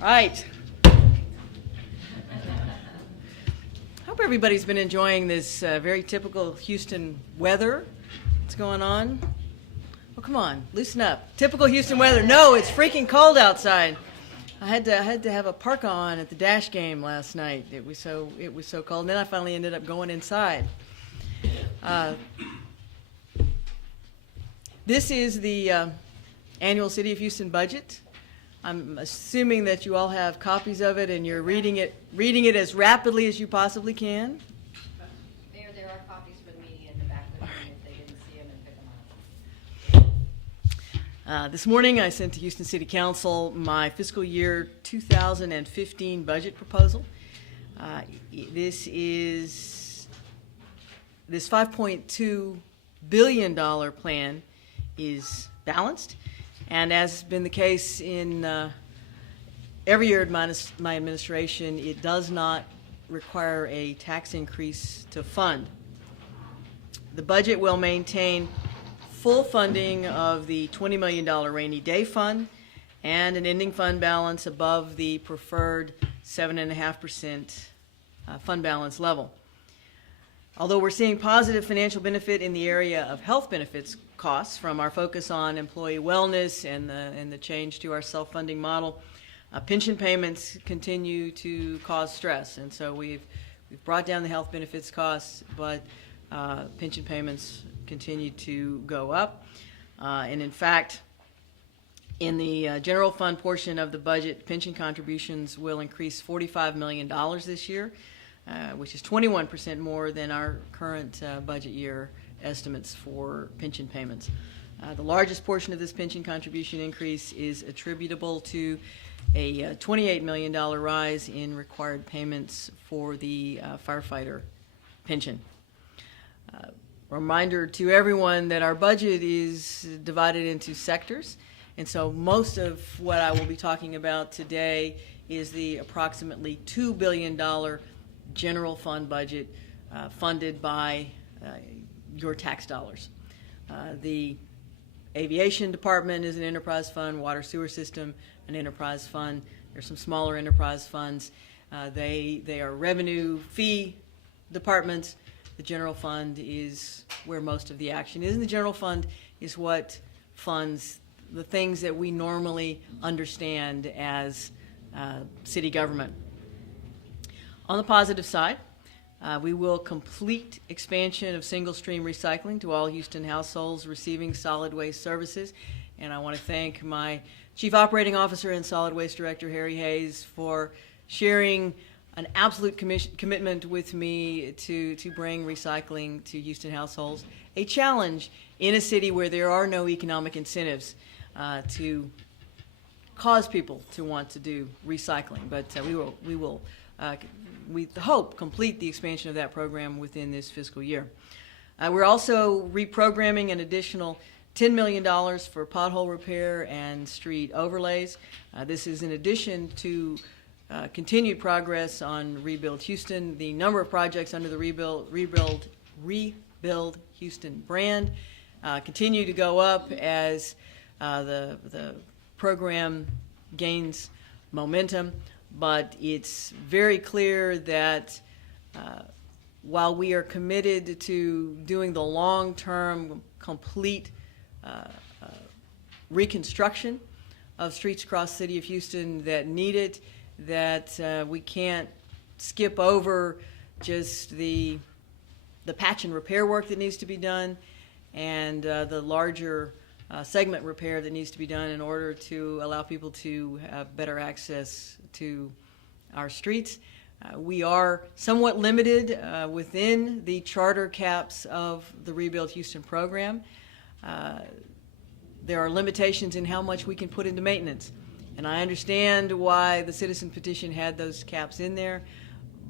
Right. Hope everybody's been enjoying this very typical Houston weather that's going on. Well, come on, loosen up. Typical Houston weather. No, it's freaking cold outside. I had to have a parka on at the Dash game last night. It was so cold. And then I finally ended up going inside. This is the annual City of Houston budget. I'm assuming that you all have copies of it and you're reading it as rapidly as you possibly can. There are copies for the media in the back of the room if they didn't see them and pick them up. This morning I sent to Houston City Council my fiscal year 2015 budget proposal. This $5.2 billion plan is balanced. And as has been the case in every year of my administration, it does not require a tax increase to fund. The budget will maintain full funding of the $20 million rainy day fund and an ending fund balance above the preferred 7.5% fund balance level. Although we're seeing positive financial benefit in the area of health benefits costs from our focus on employee wellness and the change to our self-funding model, pension payments continue to cause stress, and so we've brought down the health benefits costs, but pension payments continue to go up. And in fact, in the general fund portion of the budget, pension contributions will increase $45 million this year, which is 21% more than our current budget year estimates for pension payments. The largest portion of this pension contribution increase is attributable to a $28 million rise in required payments for the firefighter pension. Reminder to everyone that our budget is divided into sectors, and so most of what I will be talking about today is the approximately $2 billion general fund budget funded by your tax dollars. The aviation department is an enterprise fund, water sewer system an enterprise fund. There's some smaller enterprise funds. They are revenue fee departments. The general fund is where most of the action is, and the general fund is what funds the things that we normally understand as city government. On the positive side, we will complete expansion of single-stream recycling to all Houston households receiving solid waste services. And I want to thank my Chief Operating Officer and Solid Waste Director, Harry Hayes, for sharing an absolute commitment with me to bring recycling to Houston households, a challenge in a city where there are no economic incentives to cause people to want to do recycling. But we will hope complete the expansion of that program within this fiscal year. We're also reprogramming an additional $10 million for pothole repair and street overlays. This is in addition to continued progress on Rebuild Houston. The number of projects under the Rebuild Houston brand continue to go up as the program gains momentum. But it's very clear that while we are committed to doing the long-term, complete reconstruction of streets across the city of Houston that need it, that we can't skip over just the patch and repair work that needs to be done and the larger segment repair that needs to be done in order to allow people to have better access to our streets. We are somewhat limited within the charter caps of the Rebuild Houston program. There are limitations in how much we can put into maintenance. And I understand why the citizen petition had those caps in there,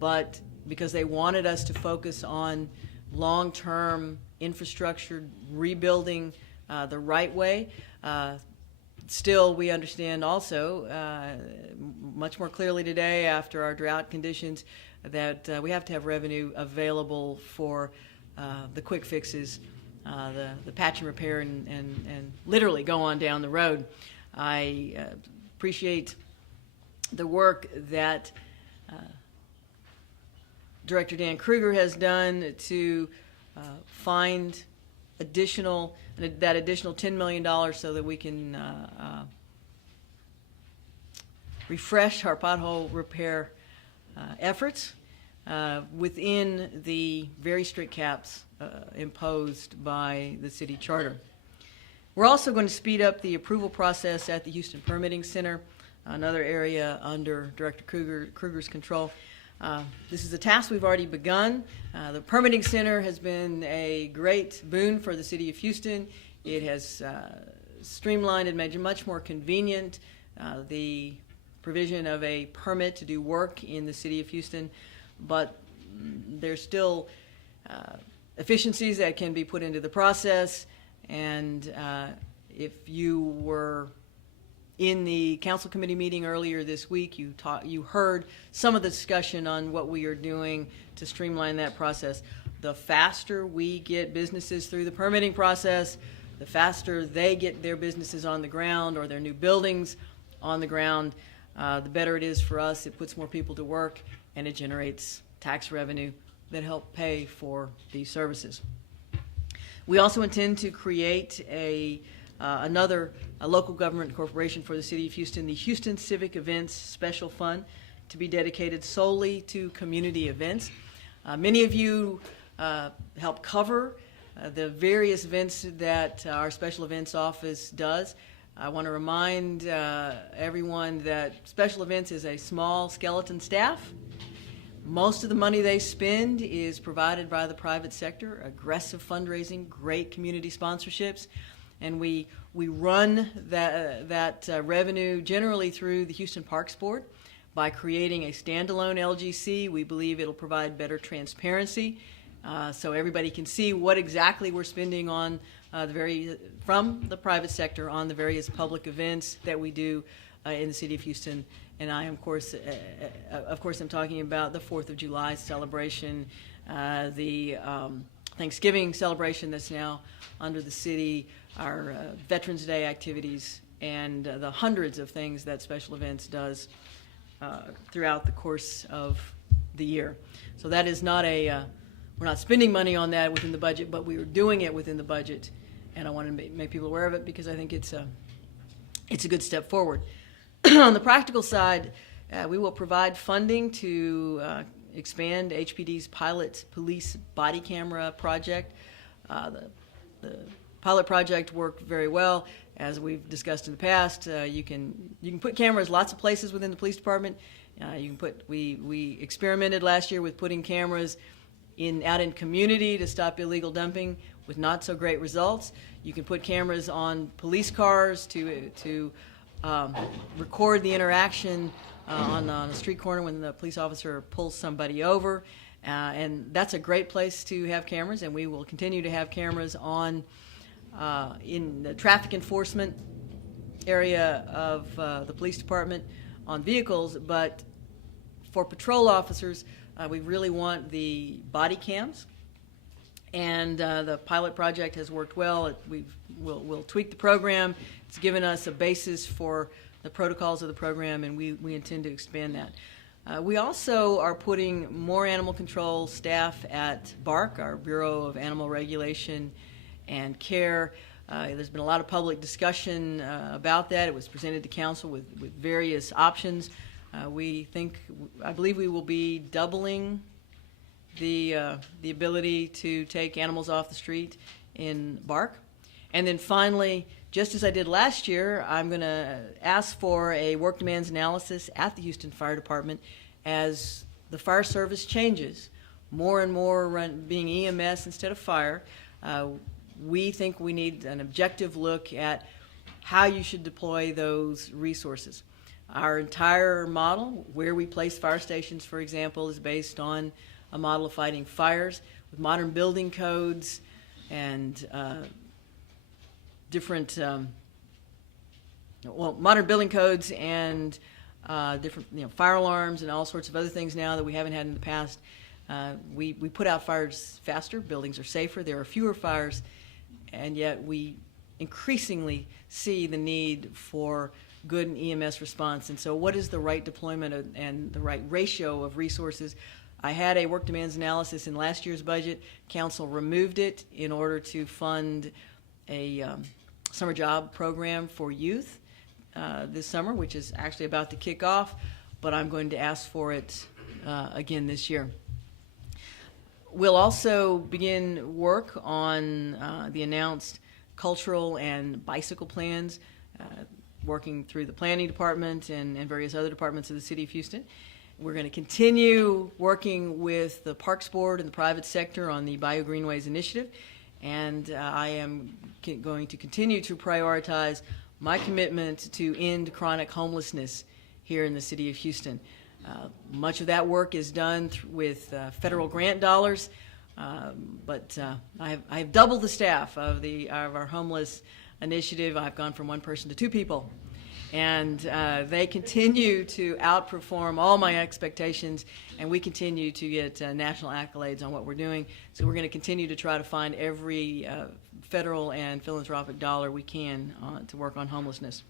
but because they wanted us to focus on long-term infrastructure rebuilding the right way. Still, we understand also much more clearly today after our drought conditions that we have to have revenue available for the quick fixes, the patch and repair, and literally go on down the road. I appreciate the work that Director Dan Kruger has done to find that additional $10 million so that we can refresh our pothole repair efforts within the very strict caps imposed by the city charter. We're also going to speed up the approval process at the Houston Permitting Center, another area under Director Kruger's control. This is a task we've already begun. The Permitting Center has been a great boon for the city of Houston. It has streamlined and made it much more convenient the provision of a permit to do work in the city of Houston, but there's still efficiencies that can be put into the process, and if you were in the council committee meeting earlier this week, you heard some of the discussion on what we are doing to streamline that process. The faster we get businesses through the permitting process, the faster they get their businesses on the ground or their new buildings on the ground, the better it is for us. It puts more people to work, and it generates tax revenue that help pay for these services. We also intend to create another local government corporation for the city of Houston, the Houston Civic Events Special Fund, to be dedicated solely to community events. Many of you help cover the various events that our Special Events Office does. I want to remind everyone that Special Events is a small skeleton staff. Most of the money they spend is provided by the private sector, aggressive fundraising, great community sponsorships, and we run that revenue generally through the Houston Parks Board. By creating a standalone LGC, we believe it'll provide better transparency so everybody can see what exactly we're spending on from the private sector on the various public events that we do in the city of Houston. And I am, of course, I'm talking about the 4th of July celebration, the Thanksgiving celebration that's now under the city, our Veterans Day activities, and the hundreds of things that Special Events does throughout the course of the year. So that is not we're not spending money on that within the budget, but we are doing it within the budget, and I want to make people aware of it because I think it's a good step forward. On the practical side, we will provide funding to expand HPD's pilot police body camera project. The pilot project worked very well. As we've discussed in the past, you can put cameras lots of places within the police department. We experimented last year with putting cameras out in community to stop illegal dumping with not so great results. You can put cameras on police cars to record the interaction on a street corner when the police officer pulls somebody over, and that's a great place to have cameras, and we will continue to have cameras in the traffic enforcement area of the police department on vehicles, but for patrol officers, we really want the body cams, and the pilot project has worked well. We'll tweak the program. It's given us a basis for the protocols of the program, and we intend to expand that. We also are putting more animal control staff at BARC, our Bureau of Animal Regulation and Care. There's been a lot of public discussion about that. It was presented to council with various options. I believe we will be doubling the ability to take animals off the street in BARC. And then finally, just as I did last year, I'm going to ask for a work demands analysis at the Houston Fire Department as the fire service changes, more and more being EMS instead of fire. We think we need an objective look at how you should deploy those resources. Our entire model, where we place fire stations, for example, is based on a model of fighting fires with modern building codes and modern building codes and different fire alarms and all sorts of other things now that we haven't had in the past. We put out fires faster, buildings are safer, there are fewer fires, and yet we increasingly see the need for good EMS response. And so what is the right deployment and the right ratio of resources? I had a work demands analysis in last year's budget. Council removed it in order to fund a summer job program for youth this summer, which is actually about to kick off, but I'm going to ask for it again this year. We'll also begin work on the announced cultural and bicycle plans, working through the planning department and various other departments of the city of Houston. We're going to continue working with the Parks Board and the private sector on the Bayou Greenways initiative, and I am going to continue to prioritize my commitment to end chronic homelessness here in the city of Houston. Much of that work is done with federal grant dollars, but I have doubled the staff of our homeless initiative. I've gone from 1 person to 2 people, and they continue to outperform all my expectations, and we continue to get national accolades on what we're doing. So we're going to continue to try to find every federal and philanthropic dollar we can to work on homelessness.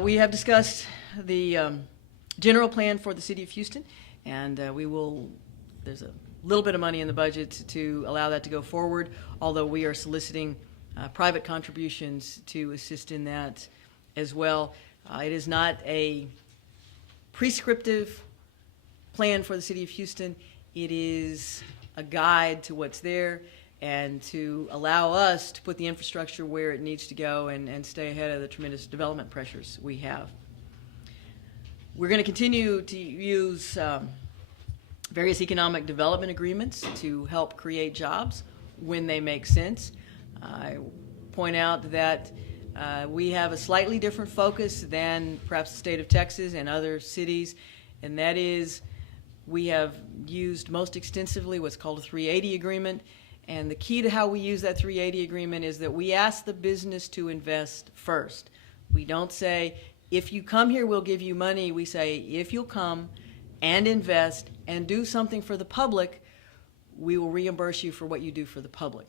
We have discussed the general plan for the city of Houston, and there's a little bit of money in the budget to allow that to go forward, although we are soliciting private contributions to assist in that as well. It is not a prescriptive plan for the city of Houston. It is a guide to what's there and to allow us to put the infrastructure where it needs to go and stay ahead of the tremendous development pressures we have. We're going to continue to use various economic development agreements to help create jobs when they make sense. I point out that we have a slightly different focus than perhaps the state of Texas and other cities, and that is we have used most extensively what's called a 380 agreement, and the key to how we use that 380 agreement is that we ask the business to invest first. We don't say, if you come here, we'll give you money. We say, if you'll come and invest and do something for the public, we will reimburse you for what you do for the public.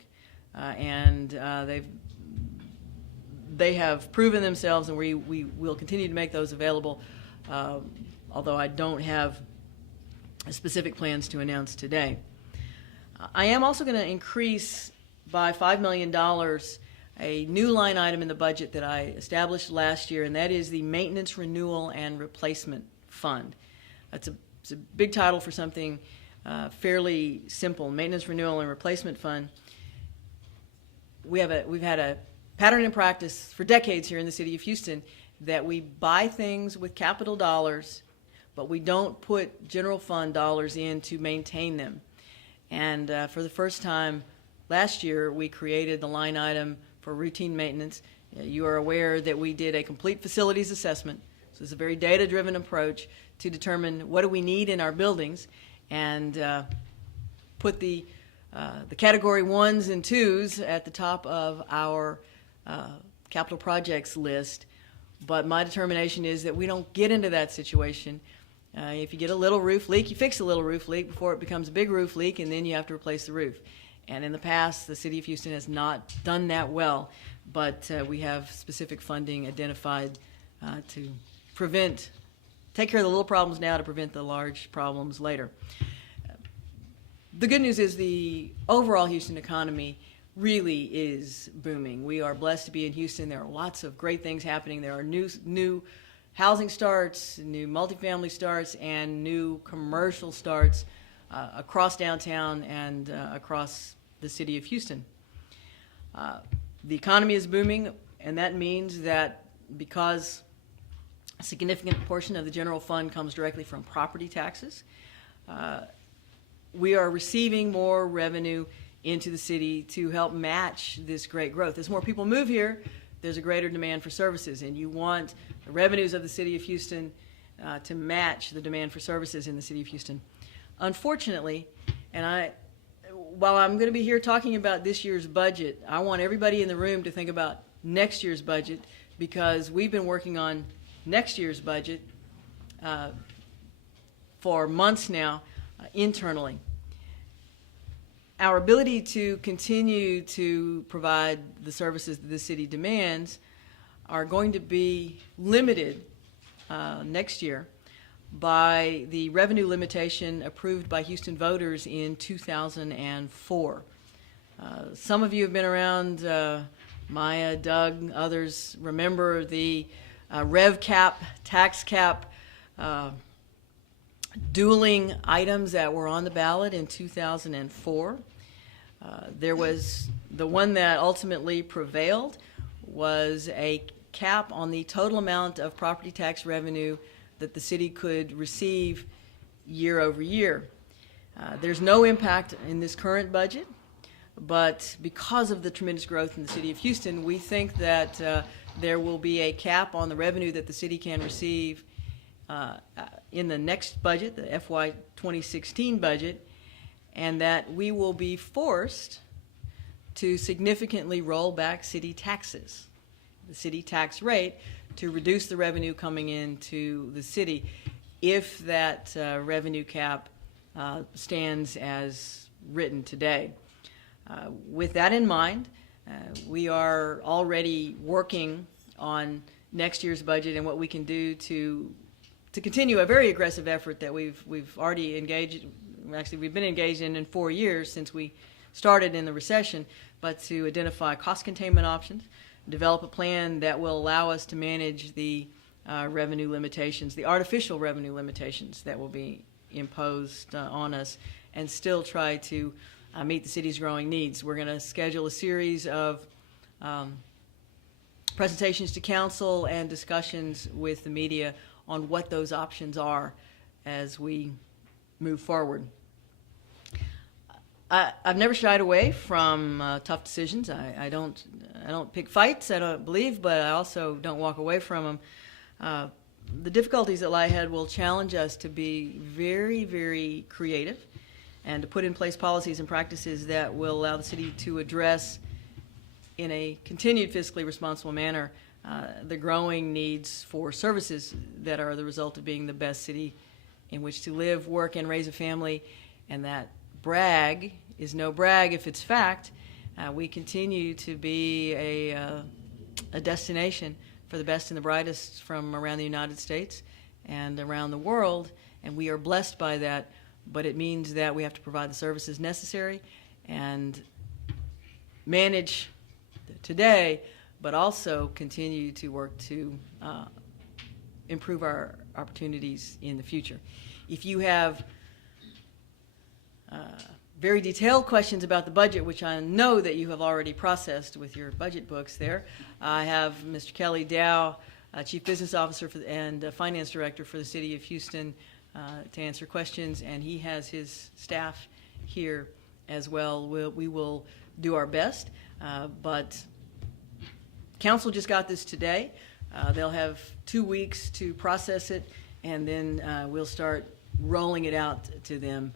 They have proven themselves, and we will continue to make those available, although I don't have specific plans to announce today. I am also going to increase by $5 million a new line item in the budget that I established last year, and that is the Maintenance, Renewal, and Replacement Fund. It's a big title for something fairly simple. Maintenance, Renewal, and Replacement Fund. We've had a pattern in practice for decades here in the city of Houston that we buy things with capital dollars, but we don't put general fund dollars in to maintain them. And for the first time last year, we created the line item for routine maintenance. You are aware that we did a complete facilities assessment. So it's a very data-driven approach to determine what do we need in our buildings, and put the category 1s and 2s at the top of our capital projects list. But my determination is that we don't get into that situation. If you get a little roof leak, you fix a little roof leak before it becomes a big roof leak, and then you have to replace the roof. And in the past, the city of Houston has not done that well, but we have specific funding identified to take care of the little problems now to prevent the large problems later. The good news is the overall Houston economy really is booming. We are blessed to be in Houston. There are lots of great things happening. There are new housing starts, new multifamily starts, and new commercial starts across downtown and across the city of Houston. The economy is booming, and that means that because a significant portion of the general fund comes directly from property taxes, we are receiving more revenue into the city to help match this great growth. As more people move here, there's a greater demand for services, and you want the revenues of the city of Houston to match the demand for services in the city of Houston. Unfortunately, while I'm going to be here talking about this year's budget, I want everybody in the room to think about next year's budget, because we've been working on next year's budget for months now internally. Our ability to continue to provide the services that the city demands are going to be limited next year by the revenue limitation approved by Houston voters in 2004. Some of you have been around, Maya, Doug, others remember the rev cap, tax cap, dueling items that were on the ballot in 2004. There was the one that ultimately prevailed was a cap on the total amount of property tax revenue that the city could receive year over year. There's no impact in this current budget, but because of the tremendous growth in the city of Houston, we think that there will be a cap on the revenue that the city can receive in the next budget, the FY2016 budget, and that we will be forced to significantly roll back city taxes, the city tax rate, to reduce the revenue coming into the city if that revenue cap stands as written today. With that in mind, we are already working on next year's budget and what we can do to continue a very aggressive effort that we've already engaged. Actually, we've been engaged in 4 years since we started in the recession, but to identify cost containment options, develop a plan that will allow us to manage the revenue limitations, the artificial revenue limitations that will be imposed on us, and still try to meet the city's growing needs. We're going to schedule a series of presentations to council and discussions with the media on what those options are as we move forward. I've never shied away from tough decisions. I don't pick fights, I don't believe, but I also don't walk away from them. The difficulties that lie ahead will challenge us to be very, very creative and to put in place policies and practices that will allow the city to address in a continued fiscally responsible manner the growing needs for services that are the result of being the best city in which to live, work, and raise a family, and that brag is no brag if it's fact. We continue to be a destination for the best and the brightest from around the United States and around the world, and we are blessed by that, but it means that we have to provide the services necessary and manage today, but also continue to work to improve our opportunities in the future. If you have very detailed questions about the budget, which I know that you have already processed with your budget books there, I have Mr. Kelly Dow, Chief Business Officer and Finance Director for the City of Houston, to answer questions, and he has his staff here as well. We will do our best, but Council just got this today. They'll have 2 weeks to process it, and then we'll start rolling it out to them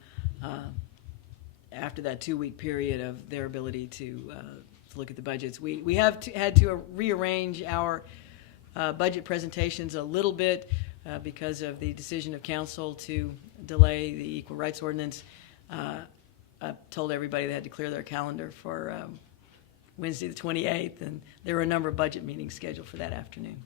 after that 2-week period of their ability to look at the budgets. We have had to rearrange our budget presentations a little bit because of the decision of Council to delay the Equal Rights Ordinance. I told everybody they had to clear their calendar for Wednesday the 28th, and there were a number of budget meetings scheduled for that afternoon.